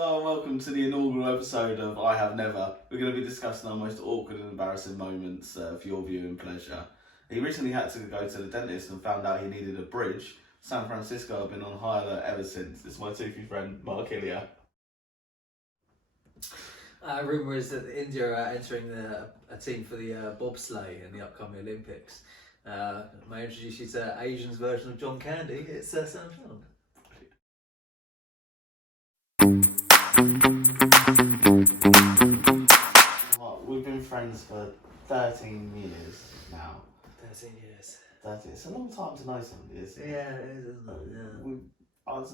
Oh, welcome to the inaugural episode of I Have Never. We're going to be discussing our most awkward and embarrassing moments for your viewing pleasure. He recently had to go to the dentist and found out he needed a bridge. San Francisco have been on high alert ever since. It's my toothy friend, Mark Hillier. Rumour is that India are entering a team for the bobsleigh in the upcoming Olympics. May I introduce you to Asian's version of John Candy? It's Sam Sean. We've been friends for 13 years now. 13 years. 30. It's a long time to know somebody, isn't it? Yeah, it is, isn't it? Yeah. I'd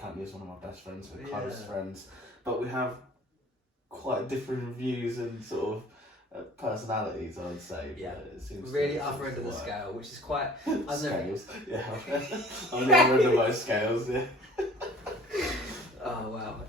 count you as one of my best friends, we're close friends, but we have quite different views and sort of personalities, I would say. Yeah, it seems really upper end of the scale, which is quite... Scales, yeah. I'm the upper end of most scales, yeah. Oh wow,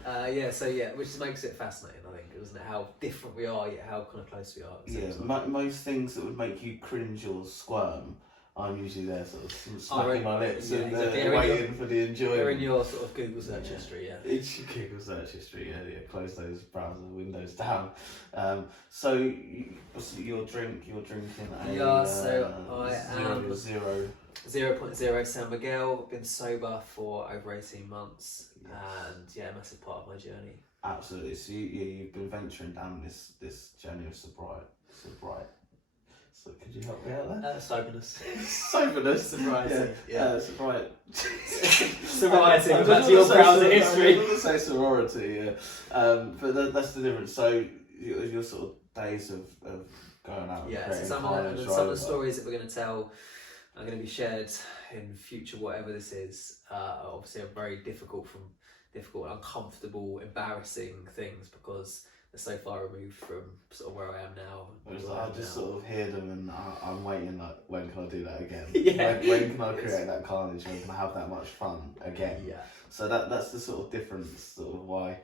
which makes it fascinating, I think, doesn't it? How different we are, yet how kind of close we are. Yeah, most things that would make you cringe or squirm, I'm usually there sort of smacking my lips and waiting for the enjoyment. You're in your sort of Google search history, yeah. It's your Google search history, yeah. Close those browser windows down. So you're drinking I am 0.0 San Miguel. Been sober for over 18 months, and a massive part of my journey. Absolutely. So you've been venturing down this journey of sobriety. So could you help me out there? Soberness. Soberness. Sobriety. Yeah. Sobriety. Sobriety. Back to your browser history. I'm going to say sorority, yeah. But that's the difference. So your sort of days of going out and creating some of the stories that we're going to tell are going to be shared in future, whatever this is, obviously are very difficult, uncomfortable, embarrassing things because they're so far removed from sort of where I am now. I just sort of hear them and I'm waiting like, when can I do that again? Yeah. When can I create that carnage? When can I have that much fun again? Yeah. So that's the sort of difference, sort of why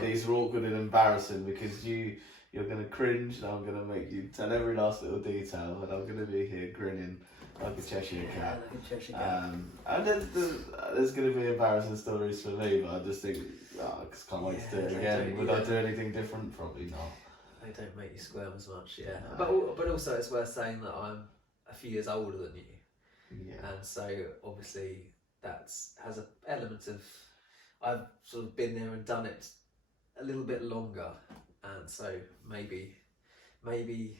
these are awkward and embarrassing, because you're going to cringe and I'm going to make you tell every last little detail and I'm going to be here grinning like a Cheshire cat. And then there's going to be embarrassing stories for me, but I just think, I just can't wait to do it again. Would I do anything different? Probably not. They don't make you squirm as much, But also it's worth saying that I'm a few years older than you. Yeah. And so obviously that has an element of, I've sort of been there and done it a little bit longer, and so maybe no, it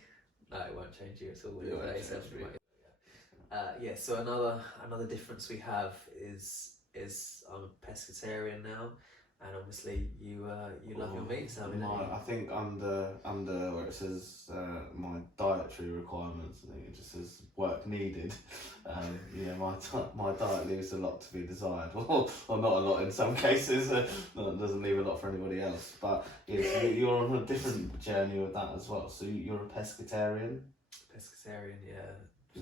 won't change you at all. So another difference we have is I'm a pescatarian now, and obviously you love your meat, so I think under where it says my dietary requirements, I think it just says work needed. My diet leaves a lot to be desired, or not a lot in some cases. It doesn't leave a lot for anybody else. But you're on a different journey with that as well. So you're a pescatarian. Pescatarian, yeah.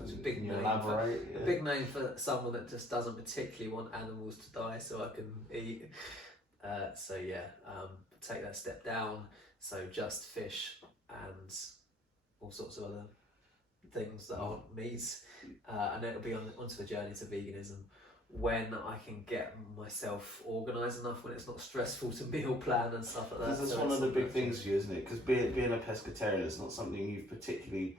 It's a big name. A big name for someone that just doesn't particularly want animals to die so I can eat. Take that step down. So just fish and all sorts of other things that aren't meat, and it'll be onto the journey to veganism when I can get myself organised enough, when it's not stressful to meal plan and stuff like that. That's one of the big things for you, isn't it? Because being a pescatarian is not something you've particularly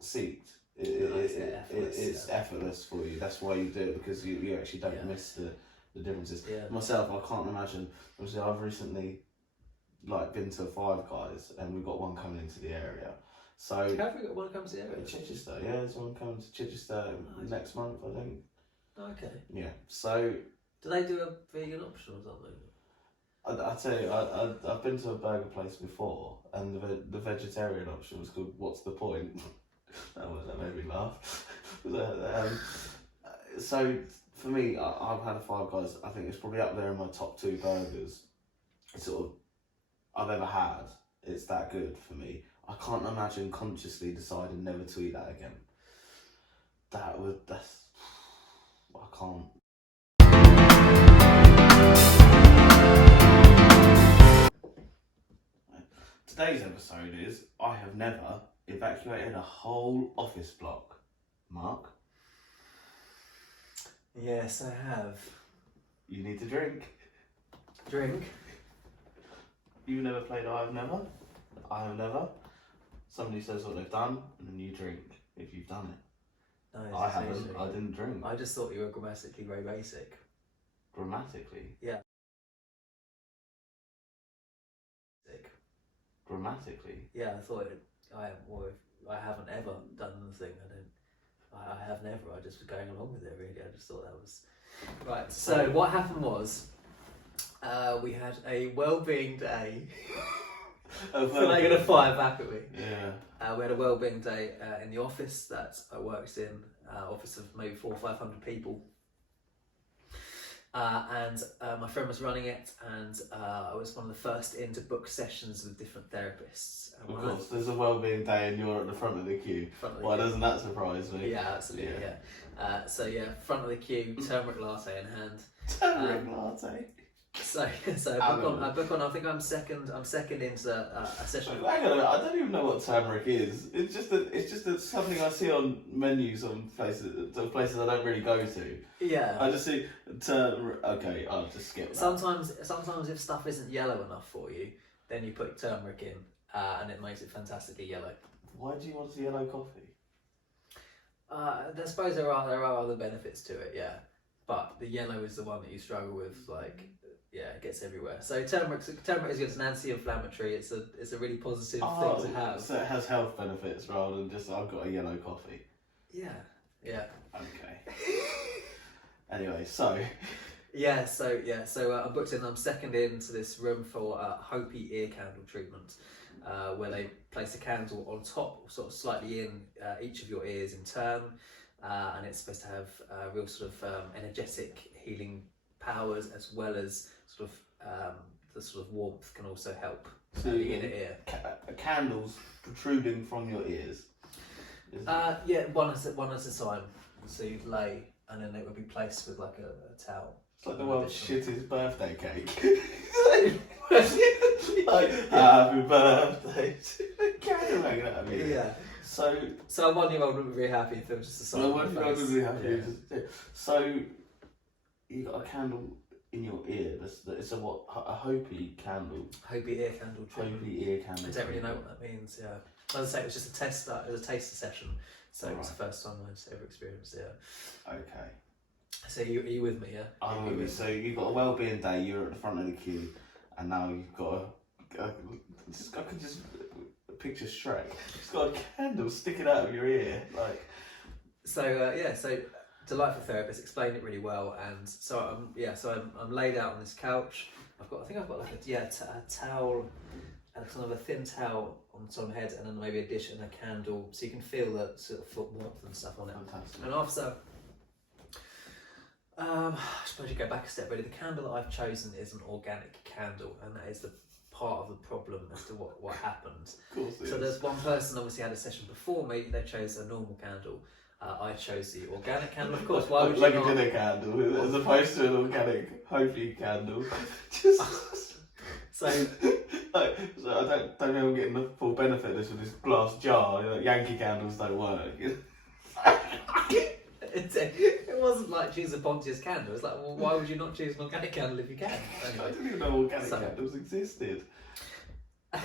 seeked. It's effortless for you. That's why you do it, because you actually don't miss the differences. Myself, I can't imagine. Obviously, I've recently been to Five Guys, and we've got one coming into the area. So have we got one coming to the area? Chichester, there's one coming to Chichester next month, I think. Okay. Yeah. So do they do a vegan option or something? I tell you, I've been to a burger place before, and the vegetarian option was called "What's the Point?" that made me laugh. So for me, I've had a Five Guys. I think it's probably up there in my top 2 burgers I've ever had. It's that good for me. I can't imagine consciously deciding never to eat that again. I can't. Today's episode is I have never evacuated a whole office block. Mark? Yes, I have. You need to drink. Drink. You've never played I Have Never? I Have Never. Somebody says what they've done, and then you drink if you've done it. No, I haven't. I didn't drink. I just thought you were grammatically very basic. Grammatically? Yeah. Grammatically? Yeah, I thought I haven't ever done the thing. I have never. I just was going along with it, really. I just thought that was... Right, so what happened was, we had a well-being day. So they're going to fire back at me. Yeah. We had a well-being day in the office that I worked in, office of maybe 400 or 500 people. And my friend was running it, and I was one of the first in to book sessions with different therapists. Of course, there's a wellbeing day and you're at the front of the queue. Why doesn't that surprise me? Yeah, absolutely, yeah. So front of the queue, turmeric latte in hand. Turmeric latte? So I book on. I think I'm second into a session. Hang on a minute, I don't even know what turmeric is. It's just something I see on menus on places I don't really go to. Yeah. I just see turmeric. Okay, I'll just skip that. Sometimes if stuff isn't yellow enough for you, then you put turmeric in, and it makes it fantastically yellow. Why do you want yellow coffee? I suppose there are other benefits to it, yeah. But the yellow is the one that you struggle with, like. Yeah, it gets everywhere. So turmeric is good. It's an anti-inflammatory. It's a really positive thing to have. So it has health benefits rather than just I've got a yellow coffee. Yeah. Okay. Anyway, so. So I'm booked in. I'm second into this room for Hopi ear candle treatment, where they place a candle on top, sort of slightly in each of your ears in turn, and it's supposed to have real sort of energetic healing powers, as well as sort of the sort of warmth can also help the inner ear. Candles protruding from your ears. Yeah, one at a time. So you'd lay, and then it would be placed with like a towel. It's like the world's shittest birthday cake. Like, happy birthday to the candle hanging out of you. Yeah. So a 1-year-old would be very happy if there was just a sign. A 1-year-old would be happy. Yeah. So you got a candle in your ear. It's a what? A Hopi candle. Hopi ear candle treatment. Hopi ear candle. I don't really know what that means. Yeah. As I say, it was just a test. It was a taster session, so it was the first time I'd ever experienced it. Yeah. Okay. So are you with me? Yeah. I'm with you. So you've got a well-being day. You're at the front of the queue, and now you've got I can just picture Shrek. It's got a candle sticking out of your ear, like. So delightful therapist explained it really well, and so I'm laid out on this couch. I think I've got like a towel, and kind of a thin towel on top of my head, and then maybe a dish and a candle, so you can feel the sort of foot warmth and stuff on it. Fantastic. And after, I suppose you go back a step. Really, the candle that I've chosen is an organic candle, and that is the part of the problem as to what happened. Of course it is. So there's one person obviously had a session before me. They chose a normal candle. I chose the organic candle, of course. Why would you like not? a dinner candle, as opposed to an organic Hopi candle. Just so I don't know I'm getting the full benefit of this with this glass jar. You know, Yankee candles don't work. It wasn't like choose a Pontius candle. It's like, well, why would you not choose an organic candle if you can? Anyway, I didn't even know organic candles existed.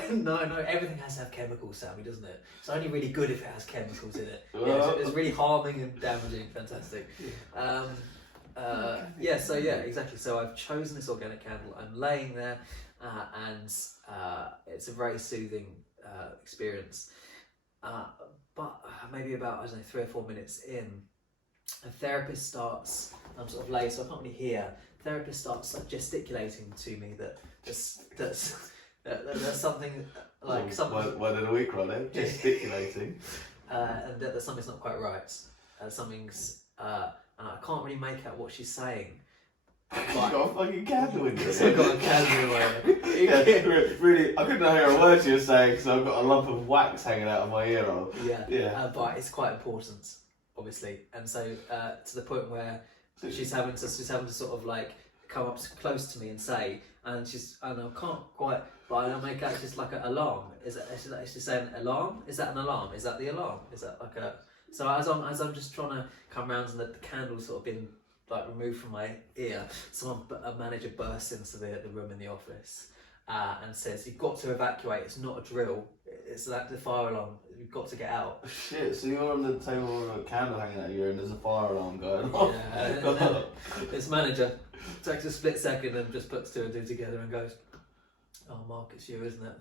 No, everything has to have chemicals, Sammy, doesn't it? It's only really good if it has chemicals in it. Yeah, it's really harming and damaging. Fantastic. Exactly. So I've chosen this organic candle. I'm laying there, and it's a very soothing experience. But maybe about 3 or 4 minutes in, a therapist starts. I'm sort of lay, so I can't really hear. The therapist starts like gesticulating to me that there's something like something. One in a week, right? Gesticulating. And that something's not quite right. Something's and I can't really make out what she's saying. You've got a fucking candle in your ear. I've got a candle in my ear. Really, I couldn't hear a word you were saying because I've got a lump of wax hanging out of my ear hole. Yeah. But it's quite important, obviously, and so to the point where she's having to sort of like come up close to me and say, and I can't quite, but I make out just like an alarm. Is she saying alarm? Is that an alarm? Is that the alarm? Is that like a? So as I'm just trying to come round and the candle's sort of been like removed from my ear, a manager bursts into the room in the office and says, "You've got to evacuate. It's not a drill. It's like the fire alarm. You've got to get out." Shit, so you're on the table with a candle hanging out your ear and there's a fire alarm going on. Yeah, and then this manager takes a split second and just puts two and two together and goes, "Oh, Mark, it's you, isn't it?"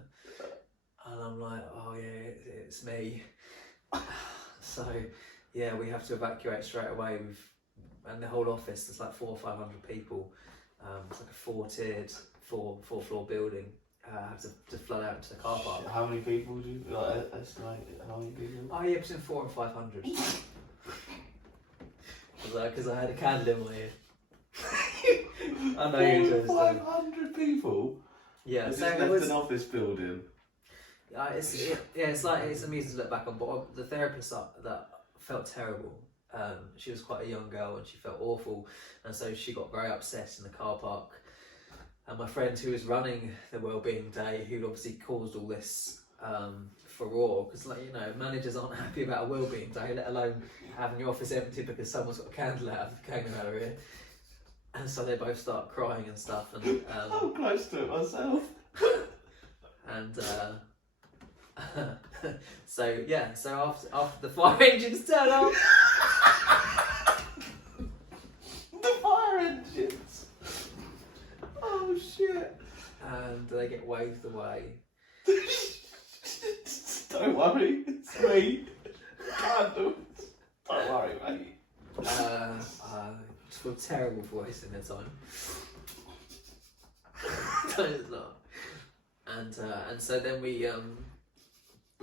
And I'm like, "Oh yeah, it's me." So yeah, we have to evacuate straight away. And the whole office, there's like 400 or 500 people. It's like a 4-tiered, four-floor building. Have to flood out into the car park. How many people do you estimate? How many people? Oh yeah, between 400 and 500. Because I had a candle in my ear. I know you're interested. 500 people. Yeah, It's so just it left was. an office building. It's amusing to look back on. But the therapist that felt terrible. She was quite a young girl and she felt awful, and so she got very upset in the car park. And my friend who was running the wellbeing day, who'd obviously caused all this furore, because managers aren't happy about a wellbeing day, let alone having your office empty because someone's got a candle out of her ear. And so they both start crying and stuff. And I'm close to it myself. And so after the fire engines turn up. The fire engines. Oh shit! And they get waved away. Don't worry, it's me. Candles. Don't worry, mate. It's a terrible voice in the time. No, it's not. And so then we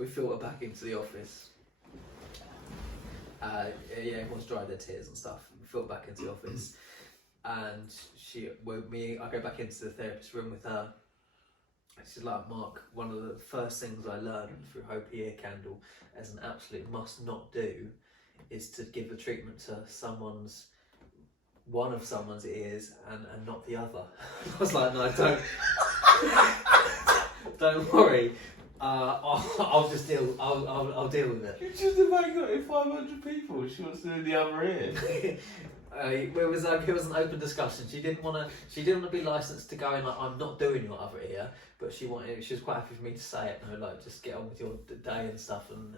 filter back into the office. Everyone's dried their tears and stuff. We filter back into the office, and I go back into the therapist's room with her. She's like, "Mark, one of the first things I learned through Hope Ear Candle as an absolute must not do is to give a treatment to one of someone's ears and not the other." I was like, "No, don't worry. I'll just deal. I'll deal with it." You just evacuated 500 people. She wants to do the other ear. It was an open discussion. She didn't want to be licensed to go in like, "I'm not doing your other ear," but she was quite happy for me to say it. No, like, just get on with your day and stuff and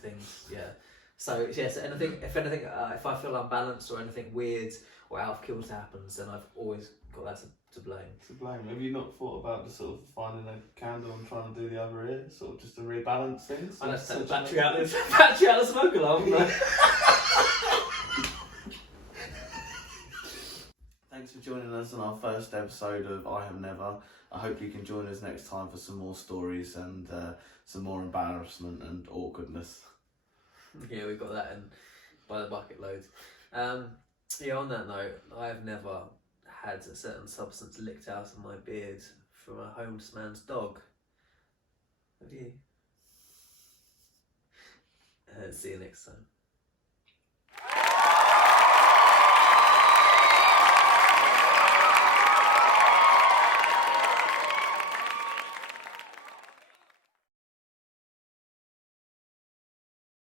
things. Yeah. So yes, if I feel unbalanced or anything weird or out of kilter happens, then I've always got that to blame. To blame. Have you not thought about just sort of finding a candle and trying to do the other ear, sort of just to rebalance things? I'd have to take the battery out of the smoke alarm. Thanks for joining us on our first episode of I Have Never. I hope you can join us next time for some more stories and some more embarrassment and awkwardness. Yeah, we got that in by the bucket load. On that note, I have never had a certain substance licked out of my beard from a homeless man's dog. Have you? See you next time.